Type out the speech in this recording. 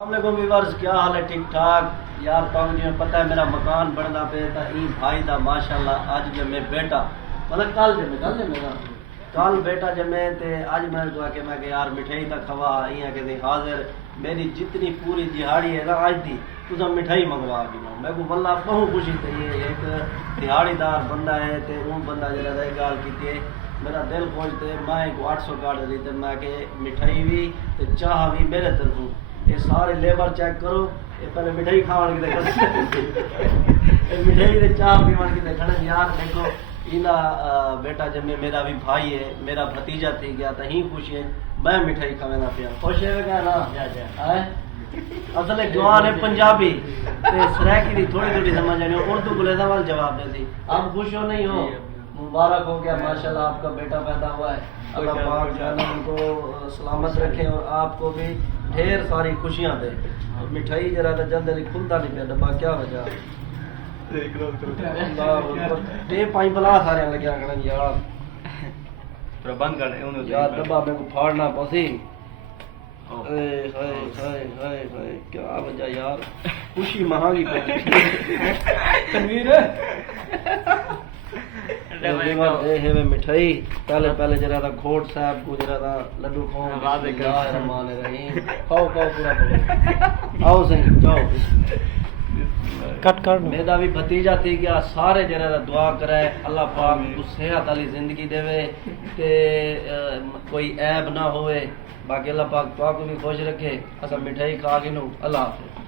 अस्सलाम व्यूअर्स, क्या हाल है? ठीक ठाक यार। तो जिमें पता है मेरा मकान बनना पे ई भाई दा माशाल्लाह अज जमे बेटा, मतलब कल बेटा जमे ते अज मैं तो आके मैं कि यार मिठाई दा खवा इयां कहते हाजिर मेरी जितनी पूरी दिहाड़ी है ना अज दी तुसा मिठाई मंगवा दी। मैं को वल्ला बहुत खुशी थी। ये एक दिहाड़ीदार बंदा है ते वो बंदा जरा गाल की मेरा दिल खोजते मैं एक 800 कार्ड दी ते मैं के मिठाई भी ते चाह भी मेरे तरफों। ये सारे लेबर चेक करो, ये पहले मिठाई खावन की मिठाई ते चाह पीवन की देखना यार। देखो इना बेटा जब मेरा भी भाई है, मेरा भतीजा थी गया तो ही खुश है। मैं मिठाई खावेना पिया खुश है क्या ना है। असल जवान है पंजाबी ते सराकी दी थोड़ी थोड़ी समझ आनी, उर्दू बोले सवाल जवाब देती। आप खुश हो नहीं हो? मुबारक हो गया माशाल्लाह, आपका बेटा पैदा हुआ है। अल्लाह पाक जाने उनको सलामत रखे और आपको भी ढेर सारी खुशियां दे। मिठाई जरा जल्दी खुलता नहीं पे डब्बा, क्या वजह? ते पाई बला सारे लगे करन यार, प्रबंध कर यार डब्बा मेरे को फाड़ना पसी। हाय हाय हाय हाय क्या वजह यार, खुशी महंगी तनवीर है मिठाई। पहले पहले जरा था खोट साहब को जरा था लड्डू खाओ खाओ पूरा आओ सही जाओ। कट कर मेरा भी भतीजा थी क्या, सारे जरा दुआ करे अल्लाह पाक को सेहत वाली जिंदगी देवे ते कोई ऐब ना होवे। बाकी अल्लाह पाक को भी खुश रखे। असा मिठाई खा के नु अल्लाह हाफिज़।